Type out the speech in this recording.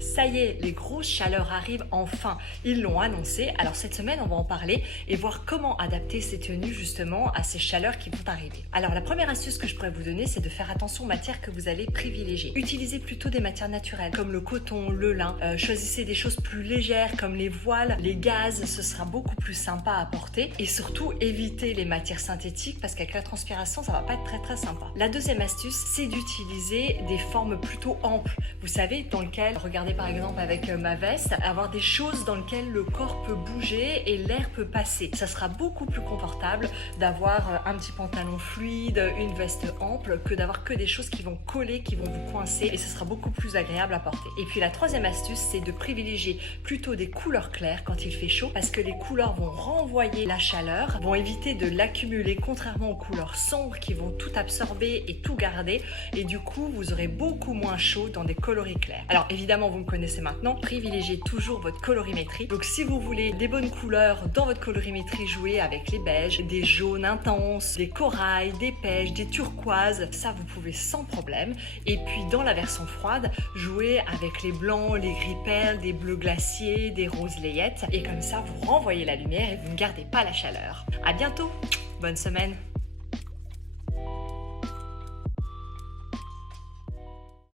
Ça y est, les grosses chaleurs arrivent enfin, ils l'ont annoncé, alors cette semaine on va en parler et voir comment adapter ses tenues justement à ces chaleurs qui vont arriver. Alors la première astuce que je pourrais vous donner, c'est de faire attention aux matières que vous allez privilégier. Utilisez plutôt des matières naturelles comme le coton, le lin, choisissez des choses plus légères comme les voiles, les gazes, ce sera beaucoup plus sympa à porter et surtout évitez les matières synthétiques parce qu'avec la transpiration ça va pas être très sympa. La deuxième astuce, c'est d'utiliser des formes plutôt amples, vous savez, dans lesquelles, regardez par exemple avec ma veste, avoir des choses dans lesquelles le corps peut bouger et l'air peut passer. Ça sera beaucoup plus confortable d'avoir un petit pantalon fluide, une veste ample, que d'avoir que des choses qui vont coller, qui vont vous coincer et ce sera beaucoup plus agréable à porter. Et puis la troisième astuce, c'est de privilégier plutôt des couleurs claires quand il fait chaud parce que les couleurs vont renvoyer la chaleur, vont éviter de l'accumuler contrairement aux couleurs sombres qui vont tout absorber et tout garder et du coup vous aurez beaucoup moins chaud dans des coloris clairs. Alors évidemment vous me connaissez maintenant, privilégiez toujours votre colorimétrie. Donc si vous voulez des bonnes couleurs dans votre colorimétrie, jouez avec les beiges, des jaunes intenses, des corails, des pêches, des turquoises, ça vous pouvez sans problème. Et puis dans la version froide, jouez avec les blancs, les gris perles, des bleus glaciers, des roses layettes et comme ça vous renvoyez la lumière et vous ne gardez pas la chaleur. À bientôt, bonne semaine.